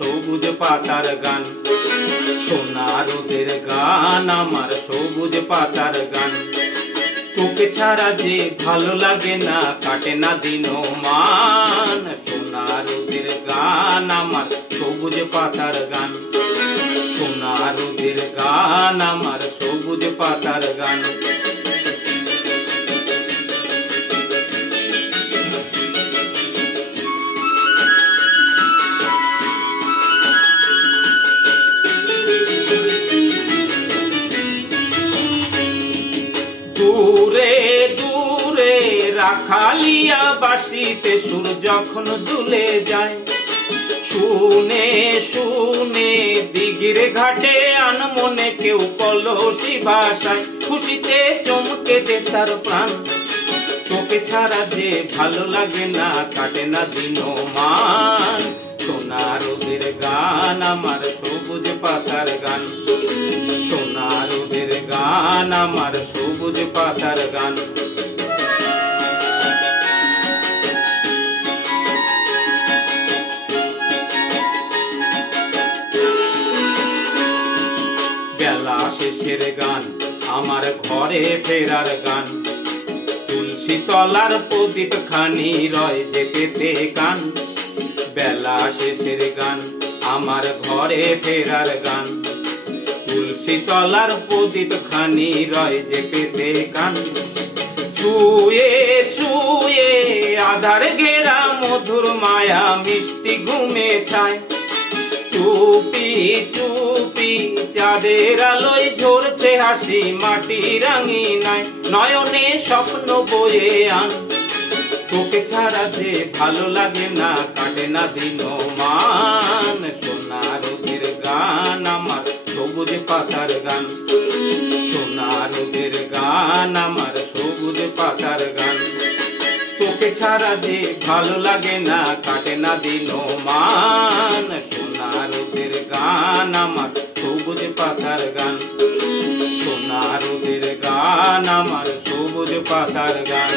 সবুজ পাতার গান, সোনা রোদের গান আমার সবুজ পাতার গান। তোকে ছাড়া যে ভালো লাগে না, কাটে না দিন মান, সোনা রোদের গান আমার সবুজ পাতার গান, সোনা রোদের গান আমার সবুজ পাতার গান। দূরে দূরে রাখালিয়া বাঁশিতে সুর যখন দুলে যায়, শুনে শুনে দিঘির ঘাটে আনমনে কেউ কলসি ভাষায়, খুশিতে চমকে দে তার প্রাণ। তোকে ছাড়া যে ভালো লাগে না, কাটে না দিন মান, সোনা রোদের গান আমার সবুজ পাতার গান, সোনা রোদের গান আমার সবুজ পাতার গান। বেলা শেষের গান আমার ঘরে ফেরার গান, তুলসী তলার প্রদীপ খানি রয় যেতে গান। বেলা শেষের গান আমার ঘরে ফেরার গান, তুলসী তলার প্রদীপ খানি রয় যেতে গান। ছুঁয়ে ছুঁয়ে আধার ঘেরা মধুর মায়া মিষ্টি ঘুমে ছায়, চুপি চুপি চাঁদের আলোয় ঝরছে হাসি মাটি রাঙিনায়, নয়নে স্বপ্ন বয়ে আন। তোকে ছাড়া যে ভালো লাগে না, কাটে না দিন মান, সোনা রোদের গান আমার সবুজ পাতার গান, সোনা রোদের গান আমার সবুজ পাতার গান। তোকে ছাড়া যে ভালো লাগে না, কাটে না দিন মান, সোনা রোদের গান আমার সবুজ পাতার গান, সোনা রোদের গান আমার সবুজ পাতার গান।